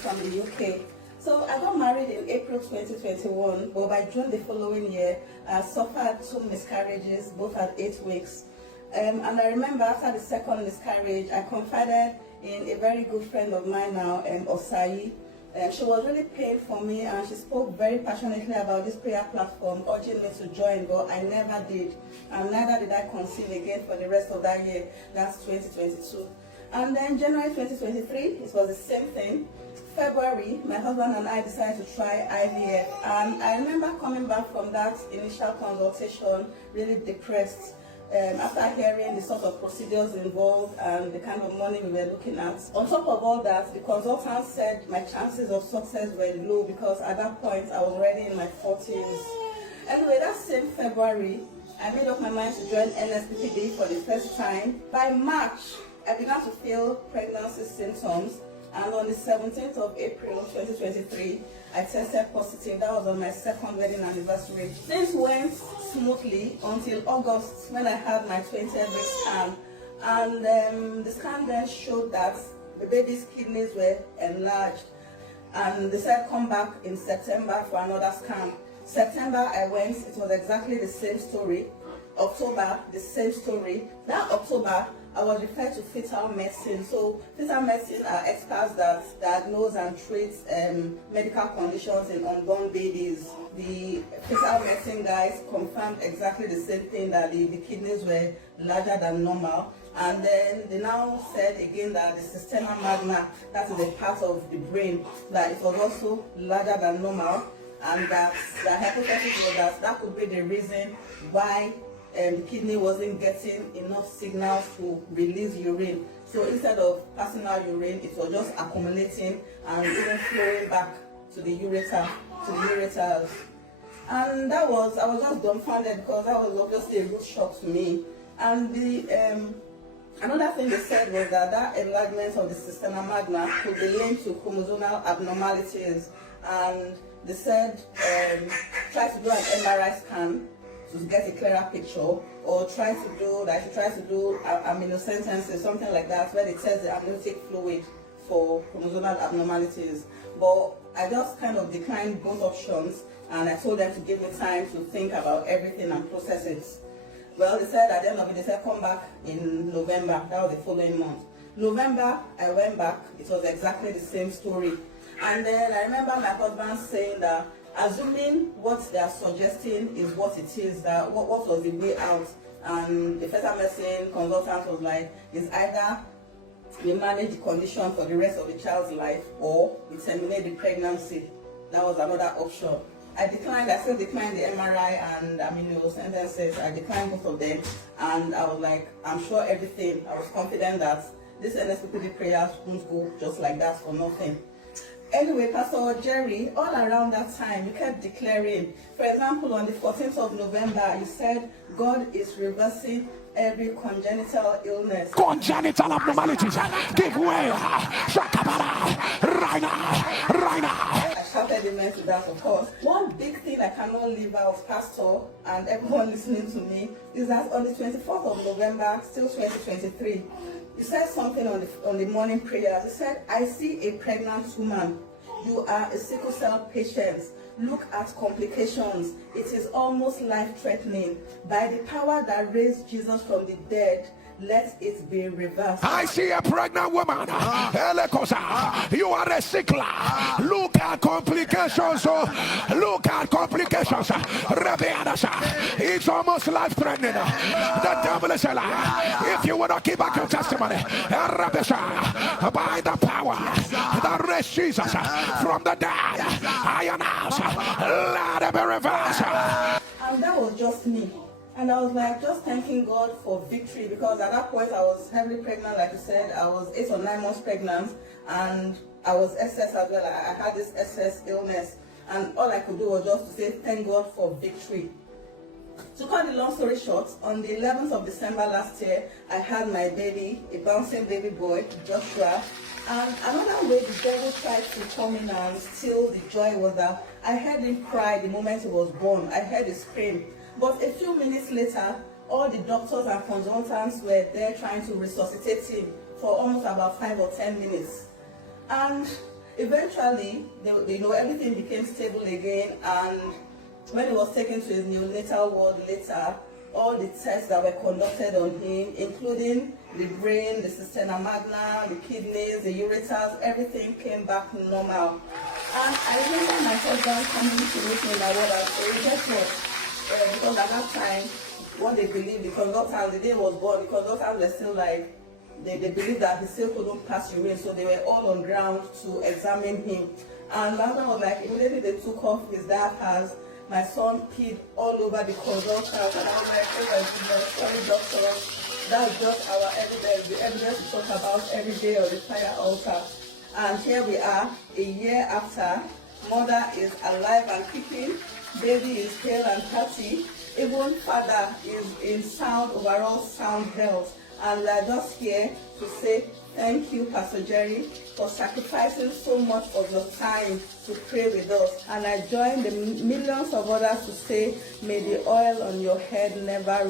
from the UK. So I got married in April 2021, but by June the following year, I suffered 2 miscarriages, both at 8 weeks. And I remember after the second miscarriage, I confided in a very good friend of mine now, Osai. She was really praying for me, and she spoke very passionately about this prayer platform, urging me to join, but I never did. And neither did I conceive again for the rest of that year. That's 2022. And then January 2023, it was the same thing. February, my husband and I decided to try IVF. And I remember coming back from that initial consultation really depressed. After hearing the sort of procedures involved and the kind of money we were looking at. On top of all that, the consultant said my chances of success were low because at that point I was already in my 40s. Anyway, that same February, I made up my mind to join NSPPD for the first time. By March, I began to feel pregnancy symptoms, and on the 17th of April 2023, I tested positive. That was on my second wedding anniversary. Things went smoothly until August when I had my 20th week scan. And the scan then showed that the baby's kidneys were enlarged. And they said come back in September for another scan. September I went, it was exactly the same story. October, the same story. That October, I was referred to Fetal medicine. So Fetal medicine are experts that diagnose and treat medical conditions in unborn babies. The Fetal medicine guys confirmed exactly the same thing, that the kidneys were larger than normal. And then they now said again that the cisterna magna, that is a part of the brain, that it was also larger than normal. And that the hypothesis was that could be the reason why the kidney wasn't getting enough signals to release urine. So instead of passing out urine, it was just accumulating and even flowing back to the ureters. And I was just dumbfounded because that was obviously a good shock to me. And another thing they said was that enlargement of the cisterna magna could be linked to chromosomal abnormalities. And they said try to do an MRI scan to get a clearer picture, or try to do amniocentesis, something like that, where they test the amniotic fluid for chromosomal abnormalities. But I just kind of declined both options, and I told them to give me time to think about everything and process it. Well, they said at the end of it, they said come back in November. That was the following month. November, I went back. It was exactly the same story. And then I remember my husband saying that, assuming what they are suggesting is what it is, that what was the way out, and the fetal medicine consultant was like, it's either we manage the condition for the rest of the child's life or we terminate the pregnancy. That was another option. I still declined the MRI and amniocentesis. I declined both of them, and I was like, I'm sure everything. I was confident that this NSPPD prayers won't go just like that for nothing. Anyway, Pastor Jerry, all around that time, you kept declaring. For example, on the 14th of November, you said, God is reversing every congenital illness. Congenital abnormalities, give way. Right now. I shouted amen to that, of course. One big thing I cannot leave out, Pastor, and everyone listening to me, is that on the 24th of November, still 2023, you said something on the morning prayers. You said, I see a pregnant woman. You are a sickle cell patient. Look at complications. It is almost life-threatening. By the power that raised Jesus from the dead, let it be reversed. I see a pregnant woman. You are a sickler. Look at complications. Look at complications. It's almost life-threatening. The devil is a liar. If you want to keep back your testimony, by the power that raised Jesus from the dead, I announce, let it be reversed. And that was just me. And I was like just thanking God for victory, because at that point I was heavily pregnant, like you said. I was 8 or 9 months pregnant, and I was SS as well. I had this SS illness, and all I could do was just to say thank God for victory. To cut the long story short, on the 11th of December last year, I had my baby, a bouncing baby boy, Joshua. And another way the devil tried to come in and steal the joy was that I heard him cry the moment he was born. I heard him scream. But a few minutes later, all the doctors and consultants were there trying to resuscitate him for almost about 5 or 10 minutes. And Eventually, everything became stable again, and when he was taken to his neonatal ward later, all the tests that were conducted on him, including the brain, the cisterna magna, the kidneys, the ureters, everything came back normal. And I remember my husband coming to meet me in my ward and saying, guess what? Because at that time, what they believed, the consultants, the day he was born, the consultants were still like, they believed that he still couldn't pass urine, so they were all on ground to examine him. And my husband was like, immediately they took off his diapers, my son peed all over the consultants, and I was like, oh my goodness, sorry doctor, that's just our evidence, the evidence we talk about every day on the fire altar. And here we are, a year after, mother is alive and kicking, baby is hale and healthy, even father is in overall sound health. And we are just here to say thank you, Pastor Jerry, for sacrificing so much of your time to pray with us. And I join the millions of others to say, may the oil on your head never